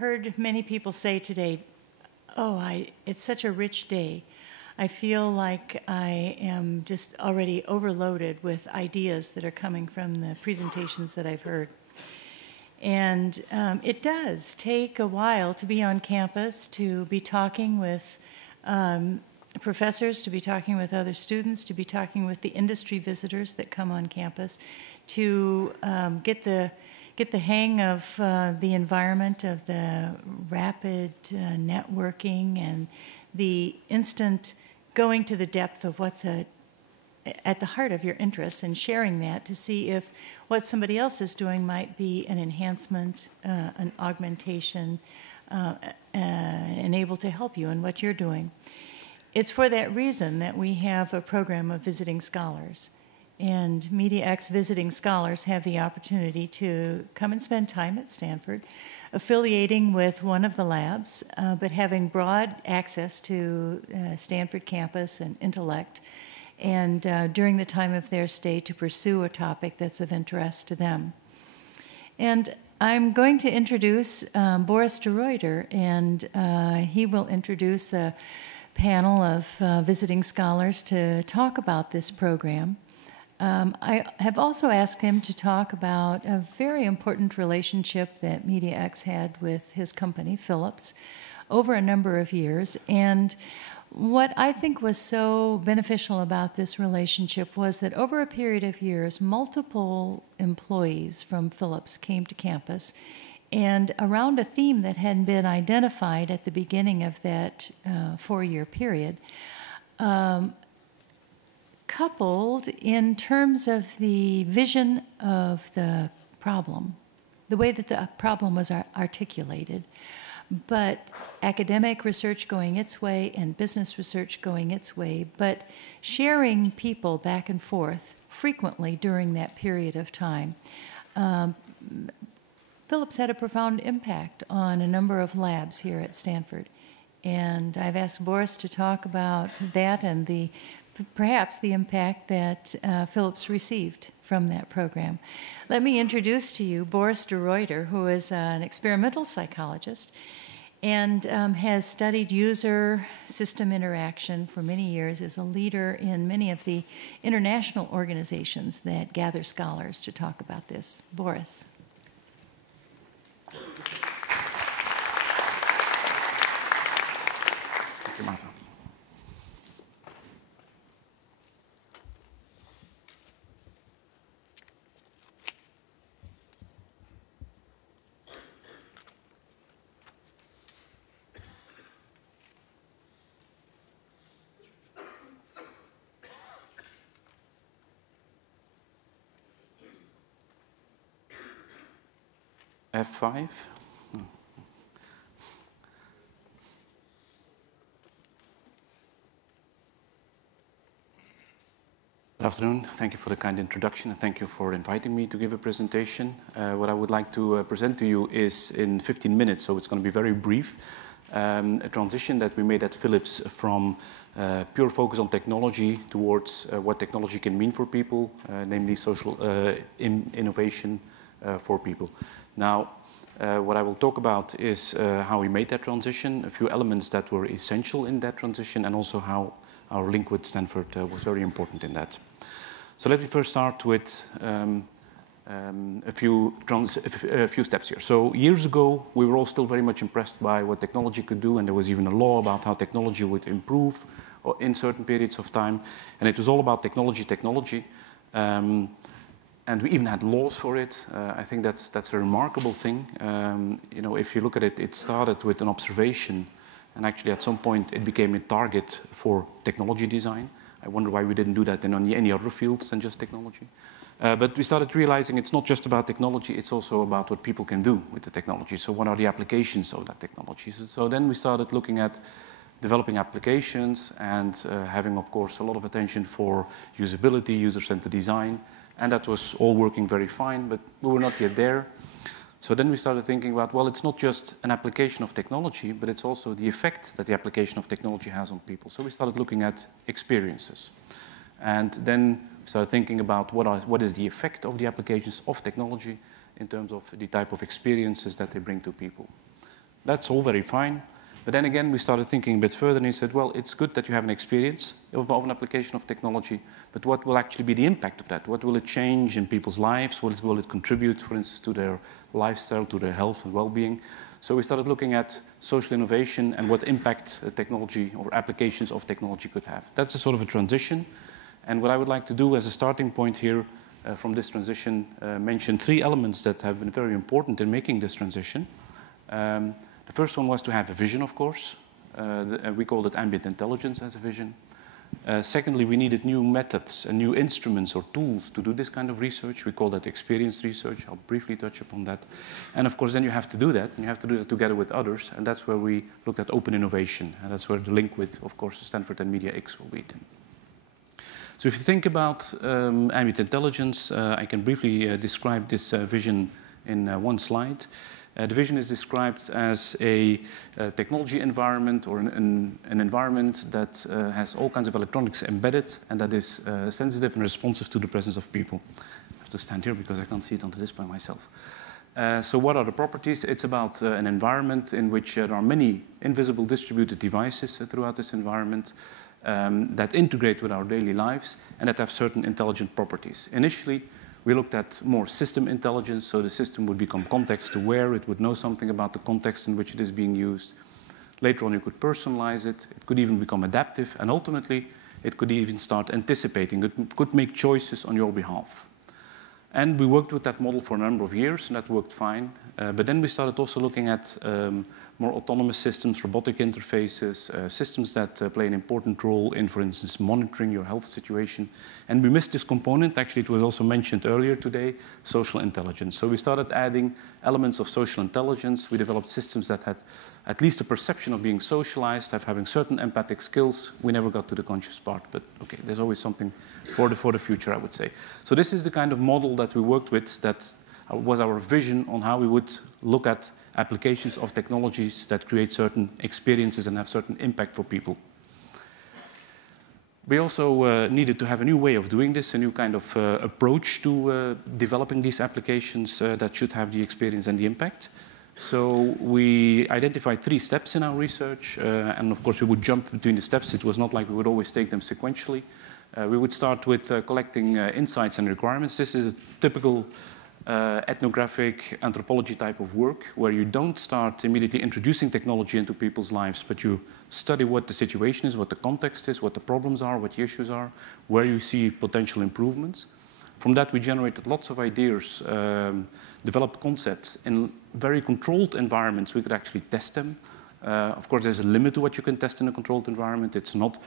heard many people say today, oh, it's such a rich day. I feel like I am just already overloaded with ideas that are coming from the presentations that I've heard. And it does take a while to be on campus, to be talking with professors, to be talking with other students, to be talking with the industry visitors that come on campus, to get the hang of the environment, of the rapid networking and the instant going to the depth of what's at the heart of your interests and sharing that to see if what somebody else is doing might be an enhancement, an augmentation, and able to help you in what you're doing. It's for that reason that we have a program of visiting scholars. And mediaX visiting scholars have the opportunity to come and spend time at Stanford, affiliating with one of the labs, but having broad access to Stanford campus and intellect, and during the time of their stay to pursue a topic that's of interest to them. And I'm going to introduce Boris de Ruyter, and he will introduce a panel of visiting scholars to talk about this program. I have also asked him to talk about a very important relationship that mediaX had with his company, Philips, over a number of years. And what I think was so beneficial about this relationship was that over a period of years, multiple employees from Philips came to campus, and around a theme that had been identified at the beginning of that 4-year period, coupled in terms of the vision of the problem, the way that the problem was articulated, but academic research going its way and business research going its way, but sharing people back and forth frequently during that period of time. Philips had a profound impact on a number of labs here at Stanford. And I've asked Boris to talk about that and perhaps the impact that Philips received from that program. Let me introduce to you Boris de Ruyter, who is an experimental psychologist and has studied user system interaction for many years, is a leader in many of the international organizations that gather scholars to talk about this. Boris. Thank you, Martha. F5. Good afternoon. Thank you for the kind introduction, and thank you for inviting me to give a presentation. What I would like to present to you is in 15 minutes, so it's going to be very brief, a transition that we made at Philips from pure focus on technology towards what technology can mean for people, namely social innovation for people. Now, what I will talk about is how we made that transition, a few elements that were essential in that transition, and also how our link with Stanford was very important in that. So let me first start with a few steps here. So years ago, we were all still very much impressed by what technology could do, and there was even a law about how technology would improve in certain periods of time, and it was all about technology. And we even had laws for it. I think that's a remarkable thing. You know, if you look at it, it started with an observation, and actually at some point it became a target for technology design. I wonder why we didn't do that in any other fields than just technology. But we started realizing it's not just about technology, it's also about what people can do with the technology. So what are the applications of that technology? So then we started looking at developing applications and having, of course, a lot of attention for usability, user-centered design. And that was all working very fine, but we were not yet there. So then we started thinking about, well, it's not just an application of technology, but it's also the effect that the application of technology has on people. So we started looking at experiences. And then we started thinking about what is the effect of the applications of technology in terms of the type of experiences that they bring to people. That's all very fine. But then again, we started thinking a bit further, and he said, well, it's good that you have an experience of an application of technology, but what will actually be the impact of that? What will it change in people's lives? What will it contribute, for instance, to their lifestyle, to their health and well-being? So we started looking at social innovation and what impact technology or applications of technology could have. That's a sort of a transition. And what I would like to do as a starting point here from this transition, mention 3 elements that have been very important in making this transition. The first one was to have a vision, of course. We called it ambient intelligence as a vision. Secondly, we needed new methods and new instruments or tools to do this kind of research. We call that experience research. I'll briefly touch upon that. And of course, then you have to do that, and you have to do that together with others. And that's where we looked at open innovation. And that's where the link with, of course, Stanford and mediaX will be in. So if you think about ambient intelligence, I can briefly describe this vision in one slide. The vision is described as a technology environment or an environment that has all kinds of electronics embedded and that is sensitive and responsive to the presence of people. I have to stand here because I can't see it on the display myself. So what are the properties? It's about an environment in which there are many invisible distributed devices throughout this environment that integrate with our daily lives and that have certain intelligent properties. Initially, we looked at more system intelligence, so the system would become context-aware. It would know something about the context in which it is being used. Later on, you could personalize it. It could even become adaptive. And ultimately, it could even start anticipating. It could make choices on your behalf. And we worked with that model for a number of years, and that worked fine. But then we started also looking at more autonomous systems, robotic interfaces, systems that play an important role in, for instance, monitoring your health situation. And we missed this component. Actually, it was also mentioned earlier today, social intelligence. So we started adding elements of social intelligence. We developed systems that had at least a perception of being socialized, of having certain empathic skills. We never got to the conscious part, but okay, there's always something for the future, I would say. So this is the kind of model that we worked with that was our vision on how we would look at applications of technologies that create certain experiences and have certain impact for people. We also needed to have a new way of doing this, a new kind of approach to developing these applications that should have the experience and the impact. So we identified 3 steps in our research, and of course we would jump between the steps. It was not like we would always take them sequentially. We would start with collecting insights and requirements. This is a typical ethnographic anthropology type of work where you don't start immediately introducing technology into people's lives, but you study what the situation is, what the context is, what the problems are, what the issues are, where you see potential improvements. From that, we generated lots of ideas, developed concepts. In very controlled environments, we could actually test them. Of course, there's a limit to what you can test in a controlled environment. It's not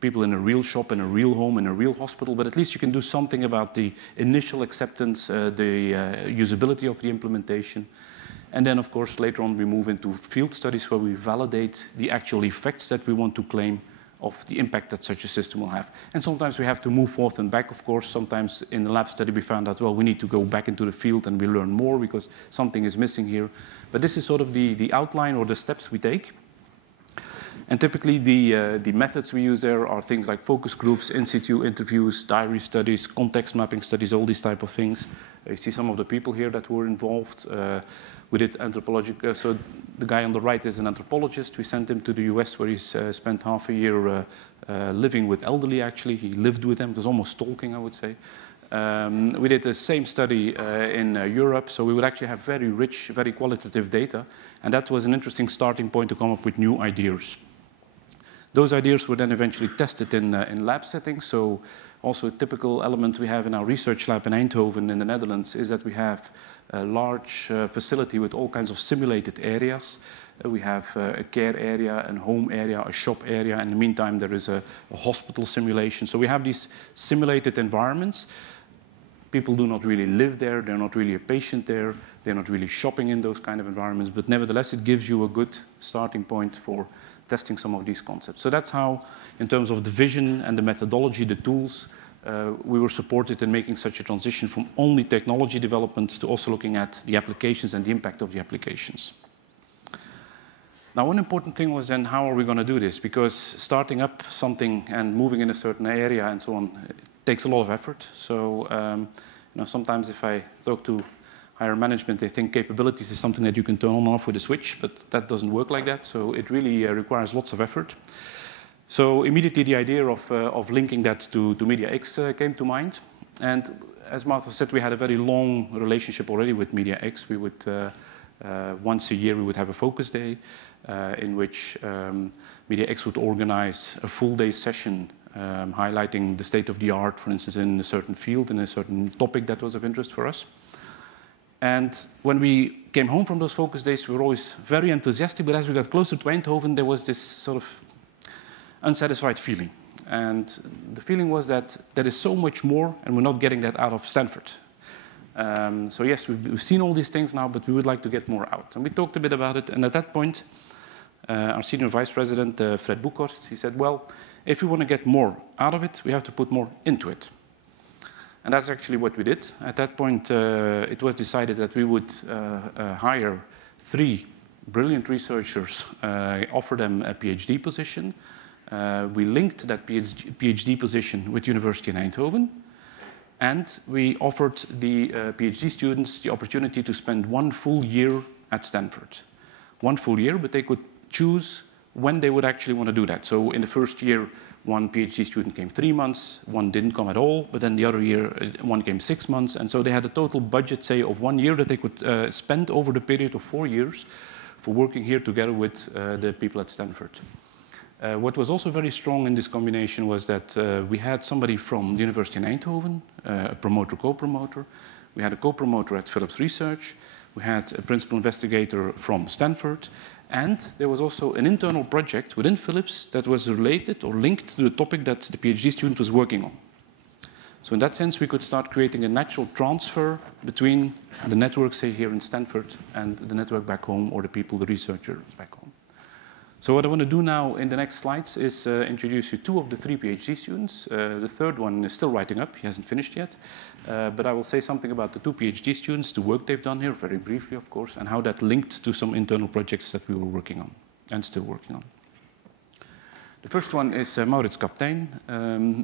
people in a real shop, in a real home, in a real hospital, but at least you can do something about the initial acceptance, the usability of the implementation. And then, of course, later on we move into field studies where we validate the actual effects that we want to claim of the impact that such a system will have. And sometimes we have to move forth and back, of course. Sometimes in the lab study we found out, well, we need to go back into the field and we learn more because something is missing here. But this is sort of the outline or the steps we take. And typically the methods we use there are things like focus groups, in situ interviews, diary studies, context mapping studies, all these type of things. You see some of the people here that were involved. We did anthropological, so the guy on the right is an anthropologist. We sent him to the US where he's spent half a year living with elderly, actually. He lived with them. It was almost stalking, I would say. We did the same study in Europe, so we would actually have very rich, very qualitative data. And that was an interesting starting point to come up with new ideas. Those ideas were then eventually tested in lab settings. So also a typical element we have in our research lab in Eindhoven in the Netherlands is that we have a large facility with all kinds of simulated areas. We have a care area, a home area, a shop area. In the meantime, there is a hospital simulation. So we have these simulated environments. People do not really live there. They're not really a patient there. They're not really shopping in those kind of environments. But nevertheless, it gives you a good starting point for testing some of these concepts. So that's how, in terms of the vision and the methodology, the tools, we were supported in making such a transition from only technology development to also looking at the applications and the impact of the applications. Now, one important thing was then, how are we going to do this? Because starting up something and moving in a certain area and so on, it takes a lot of effort. So, sometimes if I talk to higher management, they think capabilities is something that you can turn on and off with a switch, but that doesn't work like that. So it really requires lots of effort. So immediately the idea of linking that to mediaX came to mind. And as Martha said, we had a very long relationship already with mediaX. We would, once a year, we would have a focus day in which mediaX would organize a full day session highlighting the state of the art, for instance, in a certain field, in a certain topic that was of interest for us. And when we came home from those focus days, we were always very enthusiastic, but as we got closer to Eindhoven, there was this sort of unsatisfied feeling. And the feeling was that there is so much more, and we're not getting that out of Stanford. So yes, we've seen all these things now, but we would like to get more out. And we talked a bit about it, and at that point, our senior vice president, Fred Boekhorst, he said, well, if we want to get more out of it, we have to put more into it. And that's actually what we did. At that point, it was decided that we would hire 3 brilliant researchers, offer them a PhD position. We linked that PhD position with University in Eindhoven. And we offered the PhD students the opportunity to spend 1 full year at Stanford. 1 full year, but they could choose when they would actually want to do that. So in the first year, 1 PhD student came 3 months, 1 didn't come at all, but then the other year, 1 came 6 months. And so they had a total budget, say, of 1 year that they could spend over the period of 4 years for working here together with the people at Stanford. What was also very strong in this combination was that we had somebody from the University in Eindhoven, a promoter, co-promoter. We had a co-promoter at Philips Research. We had a principal investigator from Stanford. And there was also an internal project within Philips that was related or linked to the topic that the PhD student was working on. So in that sense, we could start creating a natural transfer between the network, say, here in Stanford, and the network back home, or the people, the researchers back home. So what I want to do now in the next slides is introduce you 2 of the 3 PhD students. The third one is still writing up. He hasn't finished yet. But I will say something about the 2 PhD students, the work they've done here, very briefly, of course, and how that linked to some internal projects that we were working on and still working on. The first one is Maurits Kaptein.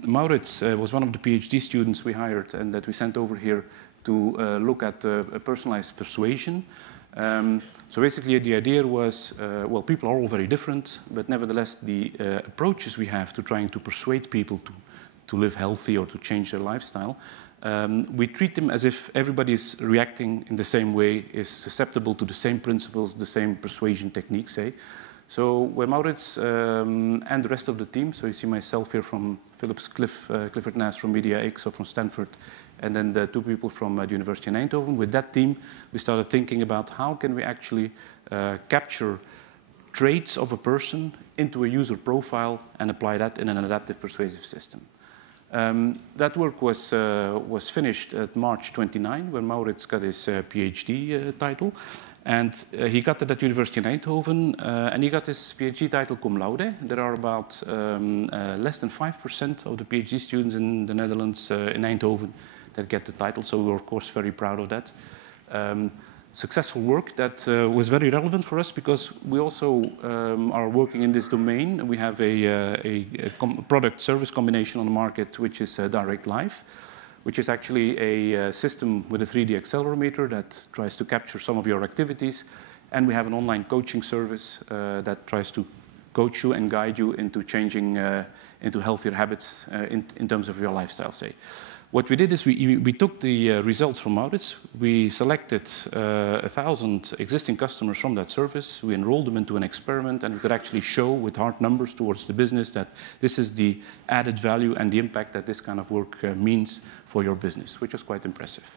Maurits was one of the PhD students we hired and that we sent over here to look at personalized persuasion. So basically the idea was, well, people are all very different, but nevertheless the approaches we have to trying to persuade people to live healthy or to change their lifestyle, we treat them as if everybody is reacting in the same way, is susceptible to the same principles, the same persuasion techniques, say. So when Maurits and the rest of the team, so you see myself here from Philips, Clifford Nass from mediaX or from Stanford, and then the 2 people from the University in Eindhoven. With that team, we started thinking about how can we actually capture traits of a person into a user profile and apply that in an adaptive persuasive system. That work was finished at March 29, when Maurits got his PhD title. And he got it at University in Eindhoven, and he got his PhD title cum laude. There are about less than 5% of the PhD students in the Netherlands, in Eindhoven, that get the title, so we're of course very proud of that. Successful work that was very relevant for us because we also are working in this domain. We have a product-service combination on the market, which is Direct Live, which is actually a system with a 3D accelerometer that tries to capture some of your activities. And we have an online coaching service that tries to coach you and guide you into changing into healthier habits in terms of your lifestyle, say. What we did is we took the results from Maurits. We selected 1,000 existing customers from that service. We enrolled them into an experiment, and we could actually show with hard numbers towards the business that this is the added value and the impact that this kind of work means for your business, which was quite impressive.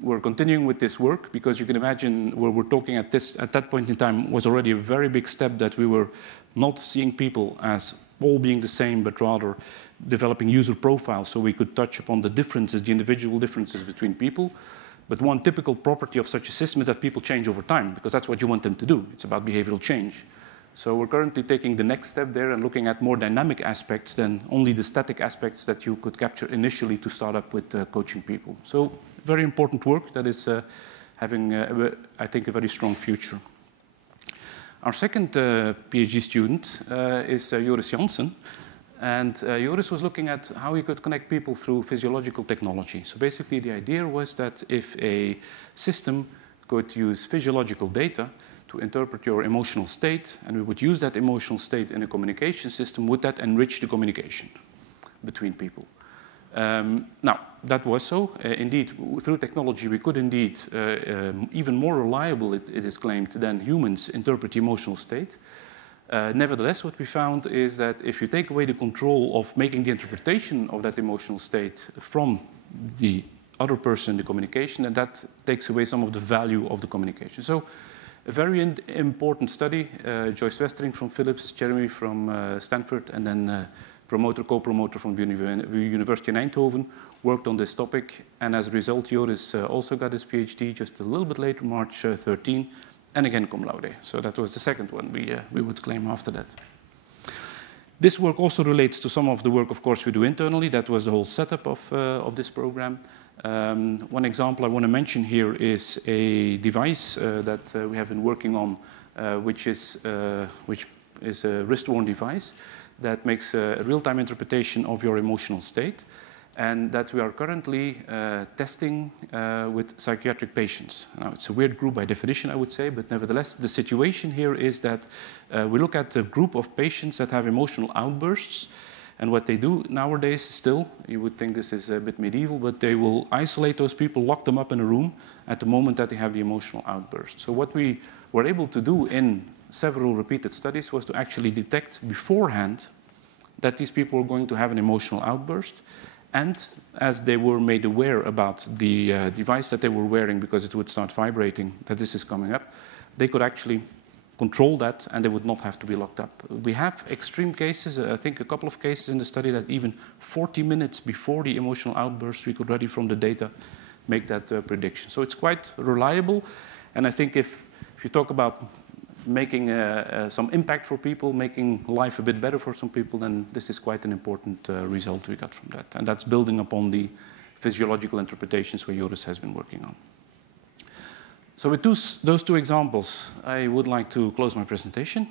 We're continuing with this work because you can imagine where we're talking at that point in time was already a very big step that we were not seeing people as all being the same, but rather developing user profiles so we could touch upon the differences, the individual differences between people. But one typical property of such a system is that people change over time, because that's what you want them to do. It's about behavioral change. So we're currently taking the next step there and looking at more dynamic aspects than only the static aspects that you could capture initially to start up with coaching people. So very important work that is having, I think, a very strong future. Our second PhD student is Joris Janssen. And Joris was looking at how he could connect people through physiological technology. So basically the idea was that if a system could use physiological data to interpret your emotional state, and we would use that emotional state in a communication system, would that enrich the communication between people? Now, that was so. Indeed, through technology, we could indeed, even more reliable, it is claimed, than humans interpret the emotional state. Nevertheless, what we found is that if you take away the control of making the interpretation of that emotional state from the other person in the communication, then that takes away some of the value of the communication. So a very important study, Joyce Westering from Philips, Jeremy from Stanford, and then co-promoter from the University in Eindhoven, worked on this topic. And as a result, Joris also got his PhD just a little bit later, March 13, and again cum laude. So that was the second one we would claim after that. This work also relates to some of the work, of course, we do internally. That was the whole setup of this program. One example I want to mention here is a device that we have been working on, which is a wrist-worn device that makes a real-time interpretation of your emotional state, and that we are currently testing with psychiatric patients. Now, it's a weird group by definition, I would say, but nevertheless, the situation here is that we look at a group of patients that have emotional outbursts, and what they do nowadays still, you would think this is a bit medieval, but they will isolate those people, lock them up in a room at the moment that they have the emotional outburst. So what we were able to do in several repeated studies was to actually detect beforehand that these people were going to have an emotional outburst. And as they were made aware about the device that they were wearing, because it would start vibrating, that this is coming up, they could actually control that and they would not have to be locked up. We have extreme cases, I think a couple of cases in the study that even 40 minutes before the emotional outburst, we could already from the data make that prediction. So it's quite reliable. And I think if you talk about making some impact for people, making life a bit better for some people, then this is quite an important result we got from that. And that's building upon the physiological interpretations where Joris has been working on. So with those two examples, I would like to close my presentation.